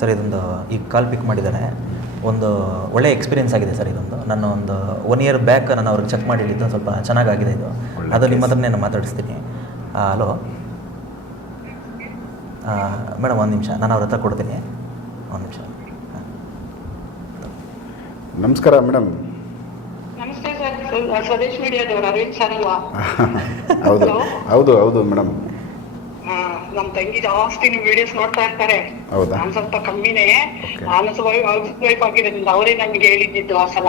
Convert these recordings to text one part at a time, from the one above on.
Sir ಇದೊಂದು ಈಗ ಕಾಲ್ ಪಿಕ್ ಮಾಡಿದ್ದಾರೆ. ಒಂದು ಒಳ್ಳೆಯ ಎಕ್ಸ್ಪೀರಿಯೆನ್ಸ್ ಆಗಿದೆ ಸರ್ ಇದೊಂದು. ನಾನು ಒಂದು 1 ಇಯರ್ ಬ್ಯಾಕ್ ನಾನು ಅವ್ರಿಗೆ ಚೆಕ್ ಮಾಡಿದ್ದು ಸ್ವಲ್ಪ ಚೆನ್ನಾಗಾಗಿದೆ ಇದು. ಅದು ನಿಮ್ಮ ಹತ್ರನೇ ನಾನು ಮಾತಾಡಿಸ್ತೀನಿ. ಹಲೋ ಮೇಡಮ್, ಒಂದು ನಿಮಿಷ ನಾನು ಅವ್ರ ಹತ್ರ ಕೊಡ್ತೀನಿ. ಒಂದು ನಿಮಿಷ. ನಮಸ್ಕಾರ ಮೇಡಮ್. ನಮಸ್ತೆ ಸರ್, ಸ್ವದೇಶ್ ಮೀಡಿಯಾದವರು ಅರವಿಂದ್ ಸರ್ ಅಲ್ವಾ? ಹೌದು ಹೌದು ಹೌದು ಮೇಡಮ್. ನಮ್ಮ ತಂಗಿ ಜಾಸ್ತಿ ನೀವು ವಿಡಿಯೋಸ್ ನೋಡ್ತಾ ಇರ್ತಾರೆ. ಹೌದಾ? ನಾನು ಸ್ವಲ್ಪ ಕಮ್ಮಿನೇ. ನಾನು ವೈಫ್ ಆಗಿರೋದ್ರಿಂದ ಅವರೇ ನನಗೆ ಹೇಳಿದ್ದು ಆ ಸಲ.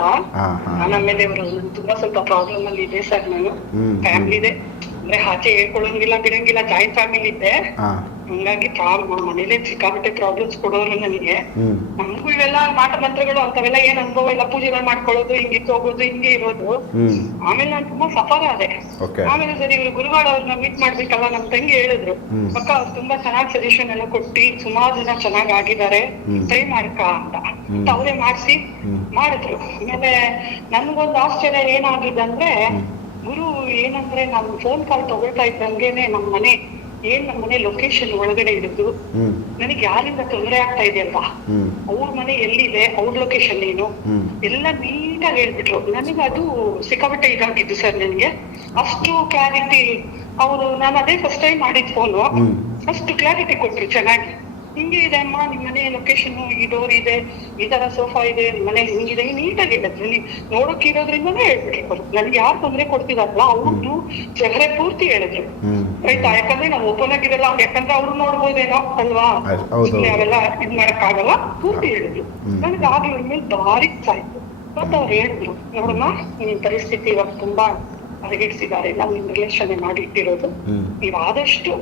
ನಾನು ಆಮೇಲೆ ಅವರು ತುಂಬಾ ಸ್ವಲ್ಪ ಪ್ರಾಬ್ಲಮ್ ಅಲ್ಲಿ ಇದೆ ಸರ್. ನಾನು ಫ್ಯಾಮಿಲಿ ಇದೆ ಅಂದ್ರೆ ಆಚೆ ಹೇಳ್ಕೊಳ್ಳೋಂಗಿಲ್ಲ ಬಿಡಂಗಿಲ್ಲ. ಜಾಯಿಂಟ್ ಫ್ಯಾಮಿಲಿ ಇದೆ, ಹಂಗಾಗಿ ಮನೇಲೆ ಸಿಕ್ಕಾಪಟ್ಟೆ ಪ್ರಾಬ್ಲಮ್ಸ್ ಕೊಡೋರು ನನಗೆ. ನಮಗೂ ಇವೆಲ್ಲ ಮಾಟ ಮಂತ್ರಗಳು ಅಂತವೆಲ್ಲ ಏನ್ ಅನುಭವ ಇಲ್ಲ. ಪೂಜೆಗಳು ಮಾಡ್ಕೊಳ್ಳೋದು, ಹಿಂಗಿತ್ತು ಹೋಗೋದು, ಹಿಂಗೆ ಇರೋದು. ಆಮೇಲೆ ನಾನು ತುಂಬಾ ಸಫರ್ ಆದೆ. ಆಮೇಲೆ ಸರಿ ಇವ್ರು ಗುರುವಾರ ಅವ್ರನ್ನ ಮೀಟ್ ಮಾಡ್ಬೇಕಲ್ಲ, ನಮ್ ತಂಗಿ ಹೇಳಿದ್ರು ಪಕ್ಕ ಅವ್ರು ತುಂಬಾ ಚೆನ್ನಾಗಿ ಸಜೆಷನ್ ಎಲ್ಲ ಕೊಟ್ಟಿ ಸುಮಾರು ಜನ ಚೆನ್ನಾಗ್ ಆಗಿದ್ದಾರೆ, ಟ್ರೈ ಮಾಡ್ಕ ಅಂತ ಅವರೇ ಮಾಡ್ಸಿ ಮಾಡಿದ್ರು. ಆಮೇಲೆ ನನ್ಗೊಂದು ಆಶ್ಚರ್ಯ ಏನಾಗಿದ್ದಂದ್ರೆ, ಗುರು ಏನಂದ್ರೆ ನಾನು ಫೋನ್ ಕಾಲ್ ತಗೊಳ್ತಾ ಇದ್ದಂಗೆನೆ ನಮ್ಮ ಮನೆ ಲೊಕೇಶನ್ ಒಳಗಡೆ ಇರೋದು. ನನಗೆ ಯಾರಿಂದ ತೊಂದರೆ ಆಗ್ತಾ ಇದೆ ಅಲ್ವಾ, ಅವ್ರ ಮನೆ ಎಲ್ಲಿದೆ, ಅವ್ರ ಲೊಕೇಶನ್ ಏನು ಎಲ್ಲ ನೀಟಾಗಿ ಹೇಳ್ಬಿಟ್ರು. ನನಗೆ ಅದು ಸಿಕ್ಕಾಪಟ್ಟೆ ಇದಾಗಿದ್ದು ಸರ್. ನನಗೆ ಅಷ್ಟು ಕ್ಲಾರಿಟಿ ಅವರು, ನಾನು ಅದೇ ಫಸ್ಟ್ ಟೈಮ್ ಮಾಡಿದ್ ಫೋನು, ಅಷ್ಟು ಕ್ಲಾರಿಟಿ ಕೊಟ್ರು ಚೆನ್ನಾಗಿ. ಹಿಂಗೆ ಇದೆ ಅಮ್ಮ ನಿಮ್ ಮನೆ ಲೊಕೇಶನ್, ಈ ಡೋರ್ ಇದೆ, ಈ ತರ ಸೋಫಾ ಇದೆ, ನಿಮ್ ಮನೆ ಹಿಂಗಿದೆ, ನೀಟಾಗಿ ಹೇಳಿದ್ರು. ನೋಡೋಕ್ ಇರೋದ್ರಿಂದಾನೇ ಹೇಳ್ಬಿಟ್ರು. ನನ್ಗೆ ಯಾರು ತೊಂದರೆ ಕೊಡ್ತಿದಾರಲ್ಲ ಅವ್ರದ್ದು ಚೆಹರೆ ಪೂರ್ತಿ ಹೇಳಿದ್ರು ಆಯ್ತಾ. ಯಾಕಂದ್ರೆ ನಾವು ಓಪನ್ ಆಗಿರಲ್ಲ, ಯಾಕಂದ್ರೆ ಅವ್ರು ನೋಡ್ಬೋದೇನೋ ಅಲ್ವಾ, ಅವೆಲ್ಲ ಇದ್ ಮಾಡಕ್ ಆಗಲ್ಲ. ಪೂರ್ತಿ ಹೇಳಿದ್ರು. ನನಗೆ ಆಗ್ಲೂ ಮೇಲೆ ಭಾರಿ ಸಾಯ್ತು. ಮತ್ತೆ ಅವ್ರು ಹೇಳಿದ್ರು, ನೋಡಮ್ಮ ನಿಮ್ ಪರಿಸ್ಥಿತಿ ಇವಾಗ ತುಂಬಾ ಹದಗೆಡ್ಸಿದ್ದಾರೆ, ನಾವು ನಿಮ್ ರಿಲೇಷನ್ ಮಾಡಿ ಇಟ್ಟಿರೋದು, ನೀವ್ ಆದಷ್ಟು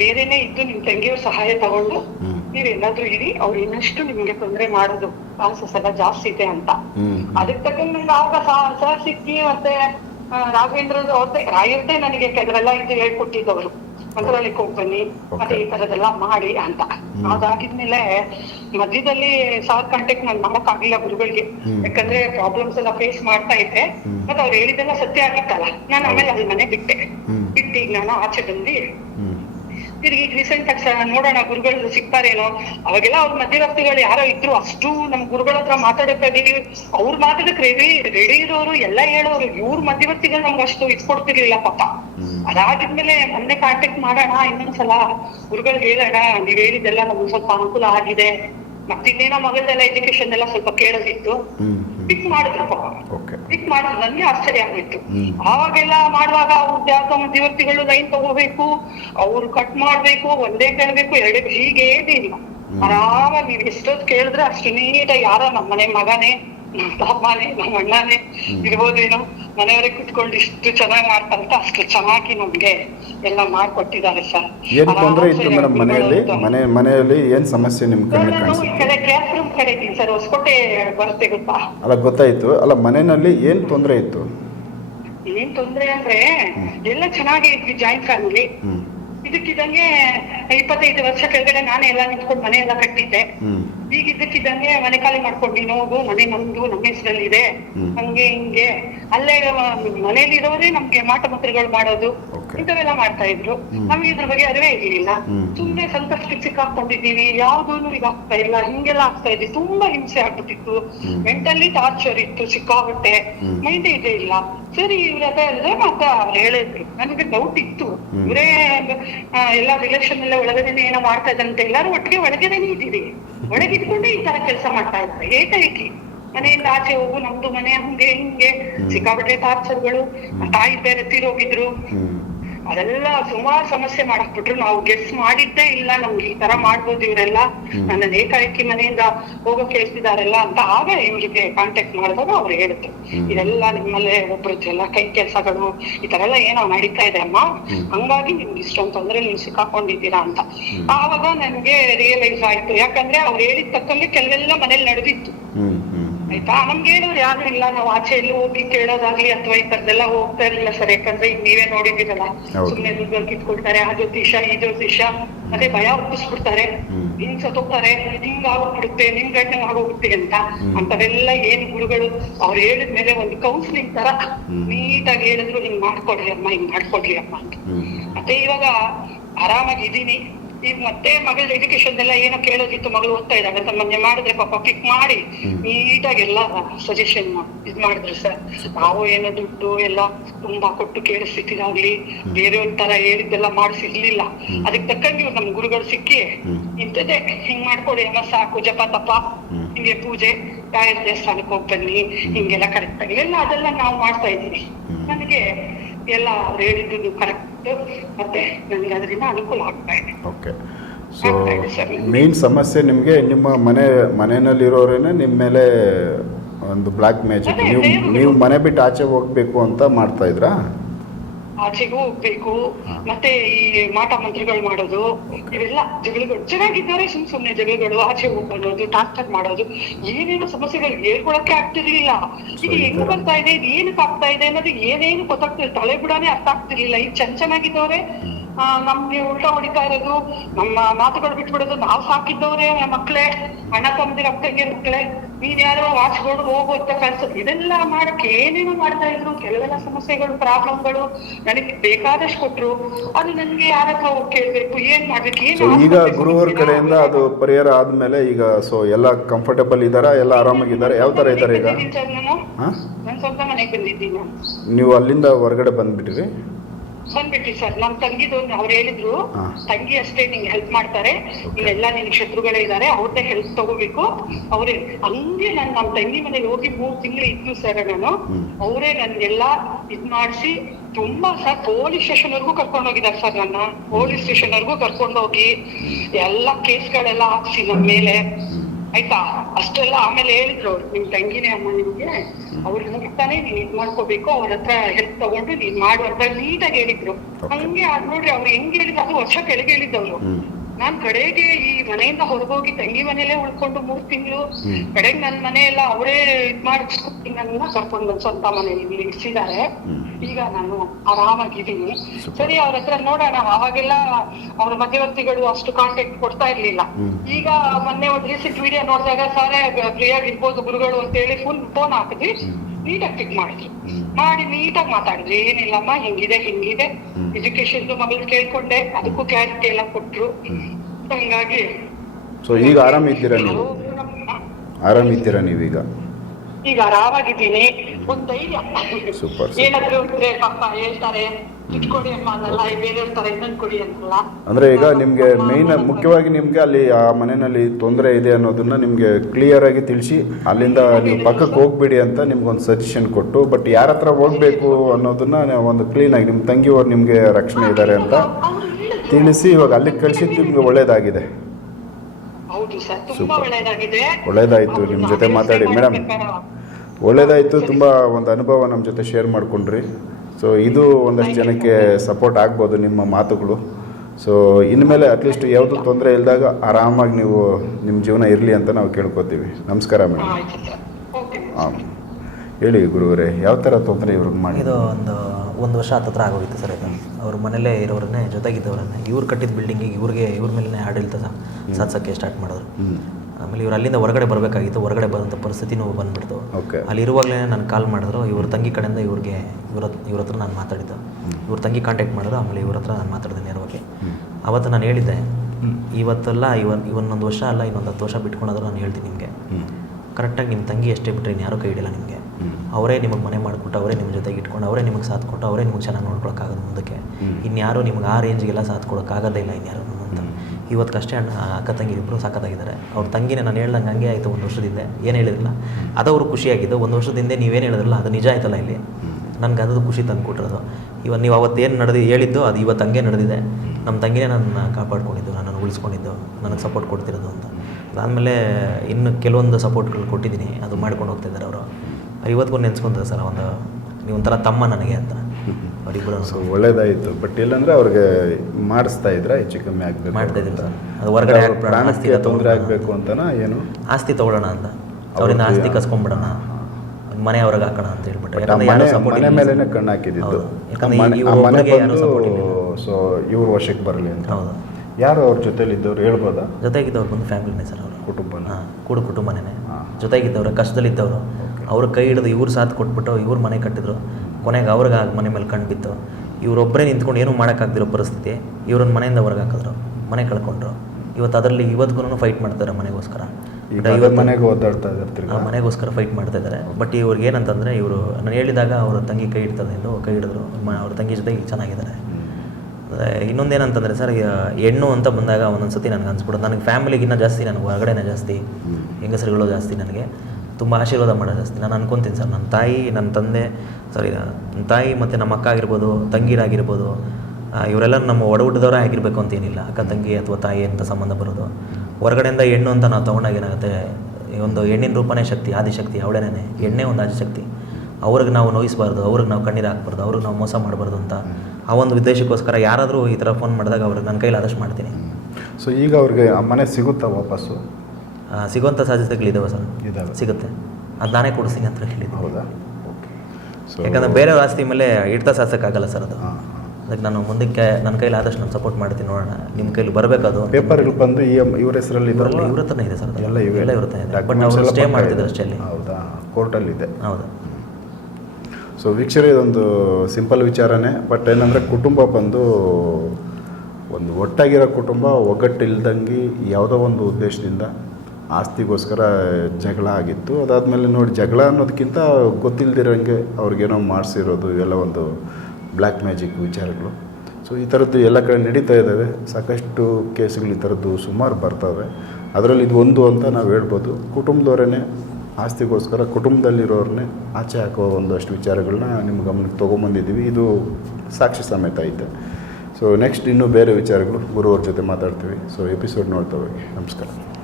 ಬೇರೆನೆ ಇದ್ದು ನಿಮ್ ತಂಗಿಯವ್ರ ಸಹಾಯ ತಗೊಂಡು ನೀವೆಲ್ಲಾದ್ರೂ ಇರಿ, ಅವ್ರು ಇನ್ನಷ್ಟು ನಿಮ್ಗೆ ತೊಂದರೆ ಮಾಡೋದು ಚಾನ್ಸಸ್ ಎಲ್ಲ ಜಾಸ್ತಿ ಇದೆ ಅಂತ. ಅದಕ್ಕೆ ತಗೊಂಡು ಆವಾಗ ಸರ್ ಸಿಕ್ಕಿ ಮತ್ತೆ ರಾಘವೇಂದ್ರ ಅವ್ರದ್ದೇ ರಾಯರ್ದೇ ನನಗೆ ಕೆಲವೆಲ್ಲ ಇದು ಹೇಳ್ಕೊಟ್ಟಿದ್ದವರು, ಮಂತ್ರಾಲಯಕ್ಕೆ ಹೋಗಿ ಬನ್ನಿ ಮತ್ತೆ ಈ ತರದೆಲ್ಲ ಮಾಡಿ ಅಂತ. ಅದಾಗಿದ್ಮೇಲೆ ಮಧ್ಯದಲ್ಲಿ ಸಾರ್ ಕಾಂಟ್ಯಾಕ್ಟ್ ನಾನು ಮಾಡಕ್ ಆಗಿಲ್ಲ ಗುರುಗಳಿಗೆ, ಯಾಕಂದ್ರೆ ಪ್ರಾಬ್ಲಮ್ಸ್ ಎಲ್ಲ ಫೇಸ್ ಮಾಡ್ತಾ ಇದ್ದೆ. ಮತ್ತೆ ಅವ್ರು ಹೇಳಿದೆಲ್ಲ ಸತ್ಯ ಆಗಿತ್ತಲ್ಲ. ನಾನು ಆಮೇಲೆ ಅಲ್ಲಿ ಮನೆ ಬಿಟ್ಟು ಈಗ ನಾನು ಆಚೆ ಬಂದು ತಿರ್ಗಿ ರೀಸೆಂಟ್ ಆಗಿ ನೋಡೋಣ ಗುರುಗಳು ಸಿಗ್ತಾರೇನೋ. ಅವಾಗೆಲ್ಲ ಅವ್ರ ಮಧ್ಯವರ್ತಿಗಳು ಯಾರೋ ಇದ್ರು, ಅಷ್ಟು ನಮ್ ಗುರುಗಳ ಹತ್ರ ಮಾತಾಡ್ತಾ ಇದೀವಿ. ಅವ್ರು ಮಾತಾಡಕ್ ರೆಡಿ ಇರೋರು ಎಲ್ಲ ಹೇಳೋರು, ಇವ್ರ ಮಧ್ಯವರ್ತಿಗಳು ನಮ್ಗೆ ಅಷ್ಟು ಇಟ್ಕೊಡ್ತಿರ್ಲಿಲ್ಲ ಪಾಪ. ಅದಾಗಿದ್ಮೇಲೆ ಮೊನ್ನೆ ಕಾಂಟ್ಯಾಕ್ಟ್ ಮಾಡೋಣ ಇನ್ನೊಂದ್ಸಲ, ಗುರುಗಳಿಗೆ ಹೇಳೋಣ ನೀವ್ ಹೇಳಿದ್ದೆಲ್ಲ ನಮ್ಗೆ ಸ್ವಲ್ಪ ಅನುಕೂಲ ಆಗಿದೆ, ಮತ್ತಿನ್ನೇನೋ ಮಗದೆಲ್ಲ ಎಜುಕೇಶನ್ ಎಲ್ಲ ಸ್ವಲ್ಪ ಕೇಳೋದಿತ್ತು. ಪಿಕ್ ಮಾಡಿದ್ರು ಪಾಪ. ಪಿಕ್ ಮಾಡಿದ್ರು, ನನ್ಗೆ ಆಶ್ಚರ್ಯ ಆಗ್ಬಿಟ್ಟು. ಅವಾಗೆಲ್ಲ ಮಾಡುವಾಗ ಅವ್ರದ್ದು ಯಾವ್ದೋ ಮಧ್ಯವರ್ತಿಗಳು ಲೈನ್ ತಗೋಬೇಕು, ಅವ್ರು ಕಟ್ ಮಾಡ್ಬೇಕು, ಒಂದೇ ಕೇಳ್ಬೇಕು, ಎರಡೇ ಹೀಗೆ ಇಲ್ಲ. ಆರಾಮಾಗಿ ನೀವ್ ಎಷ್ಟೊತ್ತು ಕೇಳಿದ್ರೆ ಅಷ್ಟು ನೀಟಾಗಿ ಯಾರೋ ನಮ್ಮ ಮನೆ ಮಗನೇ, ನಮ್ಮ ತಮ್ಮನೇ, ನಮ್ಮ ಅಣ್ಣನೇ ಇರ್ಬೋದೇನೋ, ಮನೆಯವರೇ ಕುತ್ಕೊಂಡು ಇಷ್ಟು ಚೆನ್ನಾಗಿ ಮಾಡ್ತಾರಂತ ಅಷ್ಟು ಚೆನ್ನಾಗಿ ನಮ್ಗೆ ಎಲ್ಲ ಮಾಡ್ಕೊಟ್ಟಿದ್ದಾರೆ ಸರ್. ಏನ್ ತೊಂದರೆ ಇತ್ತು ಮೇಡಮ್ ಮನೆಯಲ್ಲಿ? ಮನೆಯಲ್ಲಿ ಏನ್ ಸಮಸ್ಯೆ ನಿಮ್ ಕಣ್ಣಿಗೆ ಕಾಣಿಸ್ತು? ಈ ಕಡೆ ಕ್ಲಾಸ್ ರೂಮ್ ಕಡೆ ಇದ್ದೀನಿ ಸರ್, ಹೊಸಕೋಟೆ ಬರುತ್ತೆ ಗೊತ್ತಾ? ಅಲ್ಲ ಗೊತ್ತಾಯ್ತು. ಅಲ್ಲ ಮನೆಯಲ್ಲಿ ಏನ್ ತೊಂದರೆ ಇತ್ತು? ಏನ್ ತೊಂದ್ರೆ ಅಂದ್ರೆ ಎಲ್ಲ ಚೆನ್ನಾಗೇ ಇದ್ವಿ, ಜಾಯಿಂಟ್ ಫ್ಯಾಮಿಲಿ. ಇದಕ್ಕಿದಂಗೆ 25 ವರ್ಷ ಕೆಳಗಡೆ ನಾನೇ ಎಲ್ಲ ನಿಂತ್ಕೊಂಡು ಮನೆ ಎಲ್ಲ ಕಟ್ಟಿದ್ದೆ. ಈಗ ಇದಕ್ಕಿದ್ದಂಗೆ ಮನೆ ಖಾಲಿ ಮಾಡ್ಕೊಂಡು ನೀನು ಹೋಗು, ಮನೆ ನಮ್ದು ನಮ್ಮ ಹೆಸರಲ್ಲಿ ಇದೆ, ಹಂಗೆ ಹಿಂಗೆ. ಅಲ್ಲೇ ಮನೇಲಿ ಇರೋರೇ ನಮ್ಗೆ ಮಾಟ ಮಂತ್ರಗಳು ಮಾಡೋದು, ಇಂಥವೆಲ್ಲ ಮಾಡ್ತಾ ಇದ್ರು. ನಮ್ಗೆ ಇದ್ರ ಬಗ್ಗೆ ಅರಿವೇ ಇರ್ಲಿಲ್ಲ. ಸುಮ್ನೆ ಸಂಕಷ್ಟಕ್ಕೆ ಸಿಕ್ಕಾಕೊಂಡಿದ್ದೀವಿ, ಯಾವ್ದೂನು ಇದಾಗ್ತಾ ಇಲ್ಲ, ಹಿಂಗೆಲ್ಲ ಆಗ್ತಾ ಇದೆ. ತುಂಬಾ ಹಿಂಸೆ ಆಗ್ಬಿಟ್ಟಿತ್ತು, ಮೆಂಟಲಿ ಟಾರ್ಚರ್ ಇತ್ತು ಸಿಕ್ಕಾಬಟ್ಟೆ, ಮೈಂಡ್ ಇದೆ ಇಲ್ಲ. ಸರಿ ಇವ್ರತ್ರ ಹೇಳಿದ್ರೆ ಮತ್ತೆ ಅವ್ರು ಹೇಳಿದ್ರು. ನನಗೆ ಡೌಟ್ ಇತ್ತು, ಇವರೇ ಎಲ್ಲಾ ರಿಲೇಷನ್ ಎಲ್ಲ ಒಳಗಡೆನೆ ಏನೋ ಮಾಡ್ತಾ ಇದ್ದಂತೆ, ಎಲ್ಲಾರು ಒಟ್ಟಿಗೆ ಒಳಗಡೆನೆ ಇದ್ದೀವಿ, ಒಳಗಿದ್ಕೊಂಡೆ ಈ ತರ ಕೆಲಸ ಮಾಡ್ತಾ ಇದ್ದಾರೆ. ಏಕಾಏಕಿ ಮನೆಯಿಂದ ಆಚೆ ಹೋಗು, ನಮ್ದು ಮನೆ ಹಂಗೆ ಹಿಂಗೆ ಸಿಕ್ಕಾಪಟ್ಟೆ ಟಾರ್ಚರ್ಗಳು. ತಾಯಿ ಬೇರೆ ತೀರೋಗಿದ್ರು, ಅದೆಲ್ಲ ಸುಮಾರು ಸಮಸ್ಯೆ ಮಾಡಾಕ್ಬಿಟ್ರು. ನಾವು ಗೆಸ್ ಮಾಡಿದ್ದೇ ಇಲ್ಲ ನಮ್ಗೆ ಈ ತರ ಮಾಡ್ಬೋದು ಇವರೆಲ್ಲ, ನನ್ನ ಏಕಾಏಕಿ ಮನೆಯಿಂದ ಹೋಗೋಕೆ ಹೇಳ್ತಿದಾರೆಲ್ಲ ಅಂತ. ಆಗ ಇವ್ರಿಗೆ ಕಾಂಟ್ಯಾಕ್ಟ್ ಮಾಡಿದಾಗ ಅವ್ರು ಹೇಳಿದ್ರು, ಇದೆಲ್ಲ ನಿಮ್ಮಲ್ಲೇ ಒಬ್ರದ್ದೆಲ್ಲ ಕೈ ಕೆಲ್ಸಗಳು ಈ ತರ ಎಲ್ಲ ಏನೋ ನಡೀತಾ ಇದೆ ಅಮ್ಮ, ಹಂಗಾಗಿ ನಿಮ್ಗೆ ಇಷ್ಟೊಂದು ತೊಂದ್ರೆ ನೀವು ಸಿಕ್ಕಾಕೊಂಡಿದ್ದೀರಾ ಅಂತ. ಆವಾಗ ನನ್ಗೆ ರಿಯಲೈಸ್ ಆಯ್ತು, ಯಾಕಂದ್ರೆ ಅವ್ರು ಹೇಳಿದ ತಕ್ಕಂಗೆ ಕೆಲವೆಲ್ಲ ಮನೇಲಿ ನಡೆದಿತ್ತು ಆಯ್ತಾ. ನಮ್ಗೆ ಹೇಳೋರು ಯಾರು ಇಲ್ಲ, ನಾವು ಆಚೆ ಎಲ್ಲಿ ಹೋಗಿ ಕೇಳೋದಾಗ್ಲಿ ಅಥವಾ ಈ ತರದೆಲ್ಲ ಹೋಗ್ತಾ ಇರ್ಲಿಲ್ಲ ಸರ್. ಯಾಕಂದ್ರೆ ಈಗ ನೀವೇ ನೋಡಿದಿರಲ್ಲ, ಸುಮ್ನೆ ದುಡ್ಡು ಕಿತ್ಕೊಳ್ತಾರೆ, ಆ ಜ್ಯೋತಿಷ ಈ ಜ್ಯೋತಿಷ, ಮತ್ತೆ ಭಯ ಹುಟ್ಟಿಸ್ಬಿಡ್ತಾರೆ, ಹಿಂಗ್ ಸತ್ತೋಗ್ತಾರೆ, ಹಿಂಗ್ ಆಗೋಗ್ಬಿಡುತ್ತೆ, ನಿಮ್ ಗಂಟೆ ಆಗೋಗುತ್ತೆ ಅಂತ. ಅಂತವೆಲ್ಲ ಏನ್ ಗುರುಗಳು ಅವ್ರು ಹೇಳಿದ್ಮೇಲೆ ಒಂದು ಕೌನ್ಸಿಲಿಂಗ್ ತರ ನೀಟಾಗಿ ಹೇಳಿದ್ರು, ಹಿಂಗ್ ಮಾಡ್ಕೊಡ್ರಿ ಅಮ್ಮ, ಹಿಂಗ್ ಮಾಡ್ಕೊಡ್ರಿ ಅಮ್ಮ ಅಂತ. ಮತ್ತೆ ಇವಾಗ ಆರಾಮಾಗಿದ್ದೀನಿ, ಈಗ ಮತ್ತೆ ಮಗಳ ಎಜುಕೇಶನ್ ಎಲ್ಲ ಏನೋ ಕೇಳೋದಿತ್ತು, ಮಗಳು ಓದ್ತಾ ಇದ್ದಾಳೆ ಅಂತ ಮೊನ್ನೆ ಮಾಡಿದ್ರೆ ಪಾಪ ಪಿಕ್ ಮಾಡಿ ನೀಟಾಗಿ ಎಲ್ಲ ಸಜೆಷನ್ ಇದ್ ಮಾಡಿದ್ರು ಸರ್. ನಾವು ಏನೋ ದುಡ್ಡು ಎಲ್ಲ ತುಂಬಾ ಕೊಟ್ಟು ಕೇಳಿಸ್ತಿದ್ದಾಗ್ಲಿ ಬೇರೆಯವ್ರ ತರ ಹೇಳಿದ್ದೆಲ್ಲ ಮಾಡಿಸಿರ್ಲಿಲ್ಲ. ಅದಕ್ಕೆ ತಕ್ಕಂಗೆ ಇವ್ರು ನಮ್ ಗುರುಗಳು ಸಿಕ್ಕಿ ಇಂಥದ್ದೇ ಹಿಂಗ್ ಮಾಡ್ಕೊಡಿ ಅಮ್ಮ ಸಾಕು, ಜಪ ತಪ ಹಿಂಗೆ ಪೂಜೆ ತಾಯಿಯ ದೇವಸ್ಥಾನಕ್ಕೆ ಹೋಗಿ ಬನ್ನಿ ಹಿಂಗೆಲ್ಲ ಕರೆಕ್ಟ್ ಆಗಿ ಎಲ್ಲ ಅದೆಲ್ಲ ನಾವು ಮಾಡ್ತಾ ಇದ್ದೀವಿ. ನನಗೆ ಎಲ್ಲ ಅವ್ರು ಹೇಳಿದ್ದು ಕರೆಕ್ಟ್, ಮತ್ತೆ ನನಗೆ ಅದರಿಂದ ಅನುಕೂಲ ಆಗ್ತಾ ಇದೆ. ಓಕೆ. ಸೊ ಮೇನ್ ಸಮಸ್ಯೆ ನಿಮಗೆ ನಿಮ್ಮ ಮನೆಯಲ್ಲಿರೋರೇನೆ ನಿಮ್ಮ ಮೇಲೆ ಒಂದು ಬ್ಲ್ಯಾಕ್ ಮ್ಯಾಜಿಕ್, ನೀವು ಮನೆ ಬಿಟ್ಟು ಆಚೆ ಹೋಗ್ಬೇಕು ಅಂತ ಮಾಡ್ತಾ ಇದ್ರಾ? ಆಚೆಗೂ ಹೋಗ್ಬೇಕು, ಮತ್ತೆ ಈ ಮಾಟ ಮಂತ್ರಗಳು ಮಾಡೋದು, ಇವೆಲ್ಲ ಜಗಳಗಳು ಚೆನ್ನಾಗಿದ್ದಾರೆ. ಸುಮ್ನೆ ಜಗಳಗಳು, ಆಚೆ ಹೋಗೋದು, ಟಾರ್ಚರ್ ಮಾಡೋದು, ಏನೇನು ಸಮಸ್ಯೆಗಳು ಹೇಳ್ಕೊಳಕ್ಕೆ ಆಗ್ತಿರ್ಲಿಲ್ಲ. ಈಗ ಹೆಂಗ್ ಬರ್ತಾ ಇದೆ, ಇದು ಏನಕ್ಕೆ ಆಗ್ತಾ ಇದೆ ಅನ್ನೋದು ಏನೇನು ಗೊತ್ತಾಗ್ತಿಲ್ಲ, ತಲೆ ಬಿಡಾನೇ ಅರ್ಥ ಆಗ್ತಿರ್ಲಿಲ್ಲ. ಈಗ ಚೆನ್ನಾಗಿದ್ದವ್ರೆ ನಮ್ಗೆ ಉಲ್ಟಾ ಹೊಡಿತಾ ಇರೋದು, ನಮ್ಮ ಮಾತುಗಳು ಬಿಟ್ಬಿಡೋದು. ನಾವು ಸಾಕಿದ್ದವ್ರೆ ಮಕ್ಳೇ, ಅಣ್ಣ ತಮ್ಮದಿರ ಅಕ್ಕಂಗೆ ಮಕ್ಳೇ, ನೀನ್ ಯಾರೋ ವಾಚ್ಗಳು ಹೋಗು ಅಂತ ಕಳ್ಸೋದು, ಇದೆಲ್ಲ ಮಾಡಕ್ಕೆ ಏನೇನು ಮಾಡ್ತಾ ಇದ್ರು. ಕೆಲವೆಲ್ಲ ಸಮಸ್ಯೆಗಳು, ಪ್ರಾಬ್ಲಮ್ಗಳು ನನಗೆ ಬೇಕಾದಷ್ಟು ಕೊಟ್ರು. ಅದು ನನ್ಗೆ ಯಾರ ಹತ್ರ ಹೋಗಿ ಕೇಳ್ಬೇಕು, ಏನ್ ಮಾಡ್ಬೇಕು, ಏನು. ಈಗ ಗುರುವರ ಕಡೆಯಿಂದ ಅದು ಪರಿಹಾರ ಆದ್ಮೇಲೆ ಈಗ ಸೊ ಎಲ್ಲ ಕಂಫರ್ಟಬಲ್ ಇದಾರ, ಎಲ್ಲ ಆರಾಮಾಗಿದ್ದಾರೆ? ಯಾವ ತರ ಇದ್ದಾರೆ ಈಗ? ನಾನು ಸ್ವಂತ ಮನೆಗೆ ಬಂದಿದ್ದೀನಿ. ನೀವು ಅಲ್ಲಿಂದ ಹೊರಗಡೆ ಬಂದ್ಬಿಟ್ಟಿರಿ? ಬಂದ್ಬಿಟ್ರಿ ಸರ್. ನಮ್ ತಂಗಿದು ಅವ್ರು ಹೇಳಿದ್ರು, ತಂಗಿ ಅಷ್ಟೇ ನಿಂಗೆ ಹೆಲ್ಪ್ ಮಾಡ್ತಾರೆ, ಇಲ್ಲೆಲ್ಲ ನಿನ್ ಶತ್ರುಗಳೇ ಇದಾರೆ, ಅವ್ರದ್ದೇ ಹೆಲ್ಪ್ ತಗೋಬೇಕು. ಅವ್ರೇ ಹಂಗೆ ನಾನು ನಮ್ ತಂಗಿ ಮನೇಲಿ ಹೋಗಿ 3 ತಿಂಗಳು ಇದ್ನು ಸರ್. ನಾನು ಅವರೇ ನನ್ಗೆಲ್ಲ ಇದ್ ಮಾಡಿಸಿ ತುಂಬಾ ಸರ್ ಪೊಲೀಸ್ ಸ್ಟೇಷನ್ ವರ್ಗೂ ಕರ್ಕೊಂಡು ಹೋಗಿದ್ದಾರೆ ಸರ್. ನನ್ನ ಪೊಲೀಸ್ ಸ್ಟೇಷನ್ ವರ್ಗೂ ಕರ್ಕೊಂಡು ಹೋಗಿ ಎಲ್ಲ ಕೇಸ್ಗಳೆಲ್ಲ ಹಾಕ್ಸಿ ನಮ್ಮ ಮೇಲೆ, ಆಯ್ತಾ. ಅಷ್ಟೆಲ್ಲ ಆಮೇಲೆ ಹೇಳಿದ್ರು, ನಿಮ್ ತಂಗಿನೇ ಅಮ್ಮ ನಿಮ್ಗೆ, ಅವ್ರ ಮುಗಿತಾನೆ ನೀನ್ ಇದ್ ಮಾಡ್ಕೋಬೇಕು, ಅವ್ರ ಹತ್ರ ಹೆಲ್ಪ್ ತಗೊಂಡು ನೀನ್ ಮಾಡುವಂತ ನೀಟಾಗಿ ಹೇಳಿದ್ರು. ಹಂಗೆ ಆದ್ ನೋಡ್ರಿ, ಅವ್ರು ಹೆಂಗ್ ಹೇಳಿದ್ರು, ಅದು ವರ್ಷ ಕೆಳಗೆ ಹೇಳಿದ್ದವ್ರು. ನಾನ್ ಕಡೆಗೆ ಈ ಮನೆಯಿಂದ ಹೊರಗೋಗಿ ತಂಗಿ ಮನೇಲೆ ಉಳ್ಕೊಂಡು 3 ತಿಂಗಳು, ಕಡೆಗೆ ನನ್ ಮನೆ ಎಲ್ಲ ಅವರೇ ಇದ್ ಮಾಡಿಸ್ಕೊಟ್ಟು ನನ್ನ ಕರ್ಕೊಂಡು ಸ್ವಂತ ಮನೇಲಿ ಇರಿಸಿದ್ದಾರೆ. ಈಗ ನಾನು ಆರಾಮಾಗಿದ್ದೀನಿ. ಸರಿ, ಅವ್ರ ಹತ್ರ ನೋಡೋಣ. ಅವಾಗೆಲ್ಲ ಅವ್ರ ಮಧ್ಯವರ್ತಿಗಳು ಅಷ್ಟು ಕಾಂಟ್ಯಾಕ್ಟ್ ಕೊಡ್ತಾ ಇರ್ಲಿಲ್ಲ. ಈಗ ಮೊನ್ನೆ ಒಂದು ರೀಸೆಂಟ್ ವಿಡಿಯೋ ನೋಡಿದಾಗ ಸಾರೇ ಫ್ರೀಯಾಗಿ ಇರ್ಬೋದು ಗುರುಗಳು ಅಂತ ಹೇಳಿ ಫೋನ್ ಹಾಕಿದ್ವಿ. ನೀಟಾಗಿ ಪಿಕ್ ಮಾಡಿದ್ರು, ಮಾಡಿ ನೀಟಾಗಿ ಮಾತಾಡಿದ್ರು. ಏನಿಲ್ಲಮ್ಮ ಹಿಂಗಿದೆ ಎಜುಕೇಶನ್ ಮಗಳು ಕೇಳ್ಕೊಂಡೆ, ಅದಕ್ಕೂ ಕ್ಲಾರಿಟಿ ಎಲ್ಲ ಕೊಟ್ರು. ಹಂಗಾಗಿ ಸೊ ಈಗ ಆರಾಮಿದ್ದೀರಾ ನೀವು? ಆರಾಮಿದ್ದೀರಾ ನೀವೀಗ? ಈಗ ಆರಾಮಾಗಿದ್ದೀನಿ. ಒಂದ್ ಧೈರ್ಯ. ಸೂಪರ್. ಏನಾದ್ರು ಪಾಪ ಹೇಳ್ತಾರೆ, ಇಟ್ಕೊಡಿ ಅಮ್ಮ ಅನ್ನಲ್ಲ, ಬೇರೆಯವ್ರ ತರ ಇನ್ನೊಂದು ಕೊಡಿ ಅಂತಲ್ಲ. ಅಂದ್ರೆ ಈಗ ನಿಮ್ಗೆ ಮೇನ್ ಮುಖ್ಯವಾಗಿ ನಿಮ್ಗೆ ಅಲ್ಲಿ ಆ ಮನೆಯಲ್ಲಿ ತೊಂದರೆ ಇದೆ ಅನ್ನೋದನ್ನ ನಿಮ್ಗೆ ಕ್ಲಿಯರ್ ಆಗಿ ತಿಳಿಸಿ, ಅಲ್ಲಿಂದ ನೀವು ಪಕ್ಕಕ್ಕೆ ಹೋಗ್ಬಿಡಿ ಅಂತ ನಿಮ್ಗೊಂದು ಸಜೆಷನ್ ಕೊಟ್ಟು, ಬಟ್ ಯಾರ ಹತ್ರ ಹೋಗ್ಬೇಕು ಅನ್ನೋದನ್ನ ಒಂದು ಕ್ಲೀನ್ ಆಗಿ ನಿಮ್ಮ ತಂಗಿಯವ್ರು ನಿಮ್ಗೆ ರಕ್ಷಣೆ ಇದ್ದಾರೆ ಅಂತ ತಿಳಿಸಿ ಇವಾಗ ಅಲ್ಲಿಗೆ ಕಳಿಸಿದ್ದು ನಿಮ್ಗೆ ಒಳ್ಳೇದಾಗಿದೆ. ಒಳ್ಳೇದಾಯ್ತು ನಿಮ್ಮ ಜೊತೆ ಮಾತಾಡಿ ಮೇಡಮ್, ಒಳ್ಳೇದಾಯ್ತು. ತುಂಬ ಒಂದು ಅನುಭವ ನಮ್ಮ ಜೊತೆ ಶೇರ್ ಮಾಡ್ಕೊಂಡ್ರಿ. ಸೊ ಇದು ಒಂದಷ್ಟು ಜನಕ್ಕೆ ಸಪೋರ್ಟ್ ಆಗ್ಬೋದು ನಿಮ್ಮ ಮಾತುಗಳು. ಸೊ ಇನ್ಮೇಲೆ ಅಟ್ಲೀಸ್ಟ್ ಯಾವುದು ತೊಂದರೆ ಇಲ್ಲದಾಗ ಆರಾಮಾಗಿ ನೀವು ನಿಮ್ಮ ಜೀವನ ಇರಲಿ ಅಂತ ನಾವು ಕೇಳ್ಕೊತೀವಿ. ನಮಸ್ಕಾರ ಮೇಡಮ್. ಹಾಂ ಹೇಳಿ ಗುರುವರೇ, ಯಾವ ಥರ ತೊಂದರೆ ಇವ್ರಿಗೆ ಮಾಡಿ? ಇದು ಒಂದು ವರ್ಷ ಹತ್ತಿರ ಆಗೋಗಿತ್ತು ಸರ್. ಇದು ಅವ್ರ ಮನೇಲೇ ಇರೋರನ್ನೇ, ಜೊತೆಗಿದ್ದವರನ್ನೇ, ಇವ್ರು ಕಟ್ಟಿದ ಬಿಲ್ಡಿಂಗಿಗೆ ಇವ್ರ ಮೇಲೆ ಆಡಳಿತ ಸಾಧಿಸೋಕ್ಕೆ ಸ್ಟಾರ್ಟ್ ಮಾಡಿದ್ರು. ಆಮೇಲೆ ಇವ್ರು ಅಲ್ಲಿಂದ ಹೊರಗಡೆ ಬರಬೇಕಾಗಿತ್ತು, ಹೊರಗಡೆ ಬರೋಂಥ ಪರಿಸ್ಥಿತಿನೂ ಬಂದುಬಿಡ್ತು. ಅಲ್ಲಿ ಇರುವಾಗಲೇ ನಾನು ಕಾಲ್ ಮಾಡಿದ್ರು, ಇವ್ರ ತಂಗಿ ಕಡೆಯಿಂದ ಇವ್ರ ಹತ್ರ ನಾನು ಮಾತಾಡಿದ್ದು. ಇವ್ರ ತಂಗಿ ಕಾಂಟ್ಯಾಕ್ಟ್ ಮಾಡಿದ್ರು, ಆಮೇಲೆ ಇವ್ರ ಹತ್ರ ನಾನು ಮಾತಾಡಿದೆ ನೇರವಾಗಿ. ಆವತ್ತು ನಾನು ಹೇಳಿದ್ದೆ, ಇವತ್ತಲ್ಲ ಇವನ್ನೊಂದು ವರ್ಷ ಅಲ್ಲ, ಇನ್ನೊಂದು 10 ವರ್ಷ ಬಿಟ್ಕೊಂಡಾದ್ರೂ ನಾನು ಹೇಳ್ತೀನಿ ನಿಮಗೆ, ಕರೆಕ್ಟಾಗಿ ನಿಮ್ಮ ತಂಗಿ ಎಷ್ಟೇ ಬಿಟ್ಟರೆ ಇನ್ಯಾರೂ ಕೈ ಹಿಡಿಲ್ಲ ನಿಮಗೆ. ಅವರೇ ನಿಮಗೆ ಮನೆ ಮಾಡಿಕೊಟ್ಟು, ಅವರೇ ನಿಮ್ಮ ಜೊತೆಗೆ ಇಟ್ಕೊಂಡು, ಅವರೇ ನಿಮಗೆ ಸಾಥ್ ಕೊಟ್ಟು, ಅವರೇ ನಿಮಗೆ ಚೆನ್ನಾಗಿ ನೋಡ್ಕೊಳಕ್ಕಾಗೋದು ಮುಂದಕ್ಕೆ. ಇನ್ಯಾರು ನಿಮ್ಗೆ ಆ ರೇಂಜ್ಗೆಲ್ಲ ಸಾಥ್ ಕೊಡೋಕ್ಕಾಗೋದೇ ಇಲ್ಲ ಇನ್ಯಾರು ಅಂತ. ಇವತ್ತಷ್ಟೇ ಅಕ್ಕ ತಂಗಿ ಇಬ್ಬರು ಸಾಕತ್ತಾಗಿದ್ದಾರೆ. ಅವ್ರ ತಂಗಿನೇ ನಾನು ಹೇಳ್ದಂಗೆ ಹಂಗೆ ಆಯಿತು. 1 ವರ್ಷದಿಂದ ಏನು ಹೇಳಿದ್ರಲ್ಲ ಅದು ಅವರು ಖುಷಿಯಾಗಿದ್ದು. 1 ವರ್ಷದಿಂದ ನೀವೇನು ಹೇಳಿದ್ರಲ್ಲ ಅದು ನಿಜ ಆಯ್ತಲ್ಲ ಇಲ್ಲಿ, ನನಗೆ ಅದು ಖುಷಿ ತಂದು ಕೊಟ್ಟಿರೋದು. ಇವಾಗ ನೀವು ಅವತ್ತೇನು ಹೇಳಿದ್ದು ಅದು ಇವತ್ತು ಹಂಗೆ ನಡೆದಿದೆ. ನಮ್ಮ ತಂಗಿನೇ ನನ್ನ ಕಾಪಾಡ್ಕೊಂಡಿದ್ದು, ನನ್ನನ್ನು ಉಳಿಸ್ಕೊಂಡಿದ್ದು, ನನಗೆ ಸಪೋರ್ಟ್ ಕೊಡ್ತಿರೋದು ಅಂತ. ಅದಾದಮೇಲೆ ಇನ್ನು ಕೆಲವೊಂದು ಸಪೋರ್ಟ್ಗಳು ಕೊಟ್ಟಿದ್ದೀನಿ, ಅದು ಮಾಡ್ಕೊಂಡು ಹೋಗ್ತಿದ್ದಾರೆ ಅವರು. ಇವತ್ತಿಗೂ ನೆನೆಸ್ಕೊಂತಾರೆ ಸರ್, ನೀವೊಂಥರ ತಮ್ಮ ನನಗೆ ಅಂತ ಅವರಿಬ್ಬರು. ಒಳ್ಳೇದಾಯಿತು. ಬಟ್ ಇಲ್ಲಾಂದರೆ ಅವ್ರಿಗೆ ಮಾಡಿಸ್ತಾ ಇದ್ರೆ ಹೆಚ್ಚು ಕಮ್ಮಿ ಆಗಬೇಕು ಮಾಡ್ತಾ ಇದ್ದೀನಿ ಸರ್. ಅದು ಹೊರಗಡೆ ಪ್ರಾಣಕ್ಕೆ ತೊಂದರೆ ಆಗಬೇಕು ಅಂತನಾ ಏನು? ಆಸ್ತಿ ತೊಗೊಳ್ಳೋಣ ಅಂತ, ಅವರಿಂದ ಆಸ್ತಿ ಕಸ್ಕೊಂಡ್ಬಿಡೋಣ, ಮನೆ ಅವ್ರಿಗೆ ಹಾಕೋಣ ಅಂತ ಹೇಳ್ಬಿಟ್ಟು ಮನೆ ಮೇಲೆನೆ ಕಣ್ಣು ಹಾಕಿದ್ದು. ಮನೆ ಬಂದು ಸೊ ಇವ್ರ ವಶಕ್ಕೆ ಬರಲಿ ಅಂತ. ಹೌದು. ಯಾರು ಅವ್ರ ಜೊತೆಲಿದ್ದವ್ರು ಹೇಳ್ಬೋದಾ? ಜೊತೆಗಿದ್ದವ್ರು ಬಂದು ಫ್ಯಾಮಿಲಿನೇ ಸರ್, ಅವರು ಕುಟುಂಬನ. ಕುಟುಂಬನೇ ಜೊತೆಗಿದ್ದವ್ರು, ಕಷ್ಟದಲ್ಲಿದ್ದವರು. ಅವ್ರ ಕೈ ಹಿಡಿದು ಇವ್ರು ಸಾಥ್ ಕೊಟ್ಬಿಟ್ಟು ಇವ್ರು ಮನೆ ಕಟ್ಟಿದ್ರು. ಕೊನೆಗೆ ಅವ್ರಿಗೆ ಮನೆ ಮೇಲೆ ಕಣ್ಣು ಬಿತ್ತು. ಇವರೊಬ್ಬರೇ ನಿಂತ್ಕೊಂಡು ಏನೂ ಮಾಡೋಕ್ಕಾಗ್ದಿರೋ ಪರಿಸ್ಥಿತಿ, ಇವ್ರನ್ನ ಮನೆಯಿಂದ ಹೊರಗೆ ಹಾಕಿದ್ರು. ಮನೆ ಕಳ್ಕೊಂಡ್ರು. ಇವತ್ತಿಗೂ ಫೈಟ್ ಮಾಡ್ತಾರೆ ಮನೆಗೋಸ್ಕರ. ಈಗ ಮನೆಗೆ ಓದಾಡ್ತಾ ಇರ್ತೀರಿ, ಮನೆಗೋಸ್ಕರ ಫೈಟ್ ಮಾಡ್ತಾ ಇದ್ದಾರೆ. ಬಟ್ ಇವ್ರಿಗೆ ಏನಂತಂದರೆ, ಇವರು ನಾನು ಹೇಳಿದಾಗ ಅವ್ರ ತಂಗಿ ಕೈ ಹಿಡಿದ್ರು. ಅವ್ರ ತಂಗಿ ಜೊತೆ ಈಗ ಚೆನ್ನಾಗಿದ್ದಾರೆ. ಇನ್ನೊಂದೇನಂತಂದರೆ ಸರ್, ಹೆಣ್ಣು ಅಂತ ಬಂದಾಗ ಒಂದೊಂದು ಸತಿ ನನಗೆ ಅನ್ಸ್ಬಿಡೋದು, ನನಗೆ ಫ್ಯಾಮಿಲಿಗಿನ್ನ ಜಾಸ್ತಿ, ನನಗೆ ಹೊರಗಡೆನೇ ಜಾಸ್ತಿ, ಹೆಂಗಸರುಗಳು ಜಾಸ್ತಿ, ನನಗೆ ತುಂಬ ಆಶೀರ್ವಾದ ಮಾಡೋದು ಜಾಸ್ತಿ. ನಾನು ಅನ್ಕೊತೀನಿ ಸರ್, ನನ್ನ ತಾಯಿ, ನನ್ನ ತಂದೆ, ನನ್ನ ತಾಯಿ ಮತ್ತು ನಮ್ಮ ಅಕ್ಕ ಆಗಿರ್ಬೋದು, ತಂಗಿರಾಗಿರ್ಬೋದು, ಇವರೆಲ್ಲ ನಮ್ಮ ಒಡಹುಟ್ಟಿದವರೇ ಆಗಿರಬೇಕು ಅಂತೇನಿಲ್ಲ. ಅಕ್ಕ ತಂಗಿ ಅಥವಾ ತಾಯಿ ಅಂತ ಸಂಬಂಧ ಬರೋದು. ಹೊರಗಡೆಯಿಂದ ಹೆಣ್ಣು ಅಂತ ನಾವು ತೊಗೊಂಡಾಗ ಏನಾಗುತ್ತೆ, ಒಂದು ಹೆಣ್ಣಿನ ರೂಪನೇ ಶಕ್ತಿ, ಆದಿಶಕ್ತಿ ಅವಳೇನೇ. ಹೆಣ್ಣೆ ಒಂದು ಆದಿಶಕ್ತಿ. ಅವ್ರಿಗೆ ನಾವು ನೋಯಿಸಬಾರ್ದು, ಅವ್ರಿಗೆ ನಾವು ಕಣ್ಣೀರು ಹಾಕ್ಬಾರ್ದು, ಅವ್ರಿಗೆ ನಾವು ಮೋಸ ಮಾಡಬಾರ್ದು ಅಂತ ಆ ಒಂದು ಉದ್ದೇಶಕ್ಕೋಸ್ಕರ ಯಾರಾದರೂ ಈ ಥರ ಫೋನ್ ಮಾಡಿದಾಗ ಅವ್ರಿಗೆ ನನ್ನ ಕೈಲಿ ಆದಷ್ಟು ಮಾಡ್ತೀನಿ. ಸೊ ಈಗ ಅವ್ರಿಗೆ ಆ ಮನೆ ಸಿಗುತ್ತಾ ವಾಪಸ್ಸು? ಸಿಗುವಂಥ ಸಾಧ್ಯತೆಗಳಿದ್ದಾವೆ ಸರ್, ಇದ್ದಾವೆ, ಸಿಗುತ್ತೆ. ಅದು ನಾನೇ ಕೊಡಿಸ್ತೀನಿ ಅಂತ ಹೇಳಿದ್ದೀನಿ. ಹೌದಾ? ಓಕೆ. ಸೊ ಯಾಕಂದರೆ ಬೇರೆಯವ್ರ ಆಸ್ತಿ ಮೇಲೆ ಇಡ್ತಾ ಸಾಧಿಸೋಕ್ಕಾಗಲ್ಲ ಸರ್ ಅದು. ಅದಕ್ಕೆ ನಾನು ಮುಂದಕ್ಕೆ ನನ್ನ ಕೈಲಿ ಆದಷ್ಟು ನಾನು ಸಪೋರ್ಟ್ ಮಾಡ್ತೀನಿ. ನೋಡೋಣ, ನಿಮ್ಮ ಕೈಲಿ ಬರಬೇಕದು. ಪೇಪರ್ಗಳು ಬಂದು ಇವ್ರ ಹೆಸರಲ್ಲಿ ಇವ್ರ ಹತ್ರನೇ ಇದೆ ಸರ್, ಎಲ್ಲ ಇವ್ರ ಹತ್ರ ಇದೆ. ಬಟ್ ನಾವು ಸ್ಟೇ ಮಾಡ್ತಿದ್ರು ಅಷ್ಟೇ ಅಲ್ಲಿ. ಹೌದಾ? ಕೋರ್ಟಲ್ಲಿದೆ. ಹೌದು. ಸೊ ವೀಕ್ಷರೇ, ಇದೊಂದು ಸಿಂಪಲ್ ವಿಚಾರನೇ. ಬಟ್ ಏನಂದರೆ, ಕುಟುಂಬ ಬಂದು ಒಂದು ಒಟ್ಟಾಗಿರೋ ಕುಟುಂಬ ಒಗ್ಗಟ್ಟಿಲ್ದಂಗೆ ಯಾವುದೋ ಒಂದು ಉದ್ದೇಶದಿಂದ ಆಸ್ತಿಗೋಸ್ಕರ ಜಗಳ ಆಗಿತ್ತು. ಅದಾದಮೇಲೆ ನೋಡಿ, ಜಗಳ ಅನ್ನೋದಕ್ಕಿಂತ ಗೊತ್ತಿಲ್ಲದಿರೋಂಗೆ ಅವ್ರಿಗೇನೋ ಮಾಡಿಸಿರೋದು, ಇವೆಲ್ಲ ಒಂದು ಬ್ಲ್ಯಾಕ್ ಮ್ಯಾಜಿಕ್ ವಿಚಾರಗಳು. ಸೊ ಈ ಥರದ್ದು ಎಲ್ಲ ಕಡೆ ನಡೀತಾ ಇದ್ದಾವೆ. ಸಾಕಷ್ಟು ಕೇಸುಗಳು ಈ ಥರದ್ದು ಸುಮಾರು ಬರ್ತವೆ. ಅದರಲ್ಲಿ ಇದು ಒಂದು ಅಂತ ನಾವು ಹೇಳ್ಬೋದು. ಕುಟುಂಬದವರೇ ಆಸ್ತಿಗೋಸ್ಕರ ಕುಟುಂಬದಲ್ಲಿರೋರನ್ನೇ ಆಚೆ ಹಾಕೋ ಒಂದಷ್ಟು ವಿಚಾರಗಳನ್ನ ನಿಮ್ಮ ಗಮನಕ್ಕೆ ತೊಗೊಂಬಂದಿದ್ದೀವಿ. ಇದು ಸಾಕ್ಷಿ ಸಮೇತ ಐತೆ. ಸೊ ನೆಕ್ಸ್ಟ್ ಇನ್ನೂ ಬೇರೆ ವಿಚಾರಗಳು ಗುರುವ್ರ ಜೊತೆ ಮಾತಾಡ್ತೀವಿ. ಸೊ ಎಪಿಸೋಡ್ ನೋಡ್ತಾ ಹೋಗಿ. ನಮಸ್ಕಾರ.